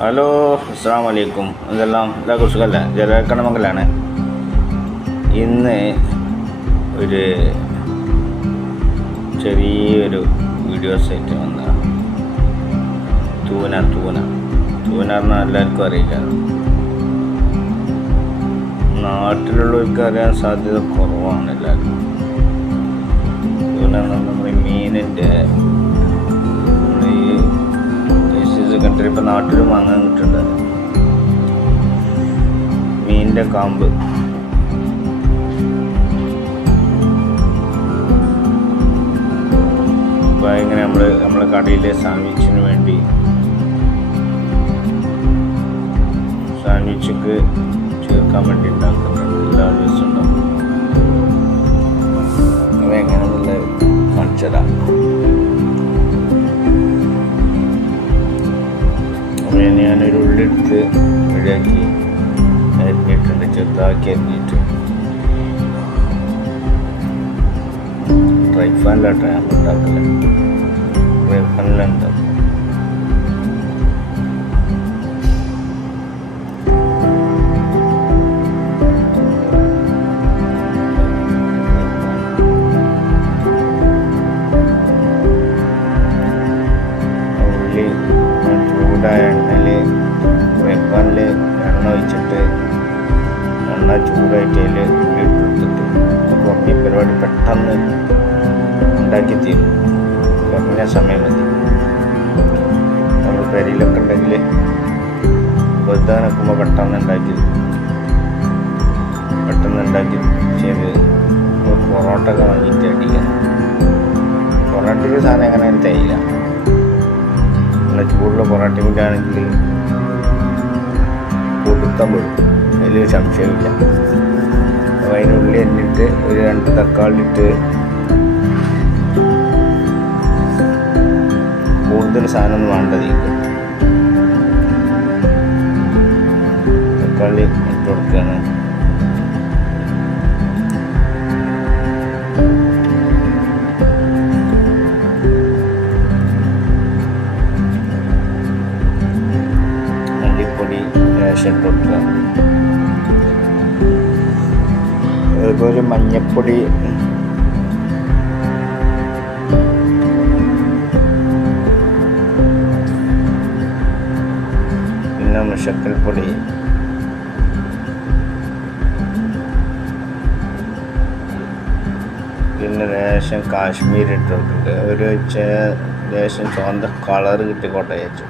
Hello, അസ്സലാമു അലൈക്കും. ഇതെല്ലാം കുസുഖല്ല ജലക്കണമംഗലാണ്. ഇന്ന് ഒരു ചെറിയൊരു വീഡിയോസ് ആയിട്ട് വന്ന തൂന പറഞ്ഞാൽ എല്ലാവർക്കും അറിയില്ല. നാട്ടിലുള്ളവർക്ക് അറിയാൻ സാധ്യത കുറവാണ്. എല്ലാവർക്കും തൂന നമ്മുടെ മീനിൻ്റെ കണ്ടിട്ട് ഇപ്പം നാട്ടിൽ വാങ്ങാൻ കിട്ടുന്നുണ്ട്. മീനിൻ്റെ കാമ്പ് ഇപ്പം ഇങ്ങനെ നമ്മളെ കടയിലെ സാൻഡ്വിച്ചിന് വേണ്ടി സാൻഡ്വിച്ചൊക്കെ ചേർക്കാൻ വേണ്ടി ഉണ്ടാക്കുന്നുണ്ട്. എല്ലാ ദിവസവും ഉണ്ടാവും. അതെങ്ങനെയാണെന്നുള്ള കാണിച്ചതാണ്. ഞാനൊരു ഉള്ളെടുത്ത് റെഡിയാക്കി അരിഞ്ഞിട്ടുണ്ട്, ചെറുതാക്കി അരിഞ്ഞിട്ട്. ഡ്രൈ ഫാനിലാട്ടോ ഞാൻ ഉണ്ടാക്കില്ല, ഡ്രൈ ഫാനിലുണ്ടാവും. ചൂടായ എണ്ണയിൽ വെപ്പാനിൽ എണ്ണ ഒഴിച്ചിട്ട് എണ്ണ ചൂടായിട്ട് അതിൽ ഉള്ളി ഇട്ടെടുത്തിട്ട് കുറഞ്ഞ പരിപാടി പെട്ടെന്ന് ഉണ്ടാക്കി തീരും. കുറഞ്ഞ സമയം മതി. നമ്മൾ പെരിയിലൊക്കെ ഉണ്ടെങ്കിൽ വെറുതെ നിൽക്കുമ്പോൾ പെട്ടെന്ന് ഉണ്ടാക്കി ചെയ്ത് പൊറോട്ട ഒക്കെ വാങ്ങിയിട്ട് അടിക്കണം. പൊറോട്ടയ്ക്ക് സാധനം എങ്ങനെ തേയില്ല. ചൂടുള്ള പൊറോട്ടയും കൂടി ആണെങ്കിൽ കൊടുത്താൻ പെടും, അതിൽ സംശയമില്ല. അപ്പോൾ അതിനുള്ളി എന്നിട്ട് ഒരു 2 തക്കാളി ഇട്ട് കൂടുതൽ സാധനമൊന്നും വേണ്ടതിരിക്കും. തക്കാളി ഇട്ട് കൊടുക്കുകയാണ്. ഇട്ട് കൊടുക്കുക. അതുപോലെ മഞ്ഞപ്പൊടി, പിന്നെ മഷക്കൽപ്പൊടി, പിന്നെ ലേശം കാശ്മീരി ഇട്ട് കൊടുക്കുക. ഒരു ലേശം ചുവന്ന കളറ് കിട്ടിക്കോട്ടെ വെച്ചു.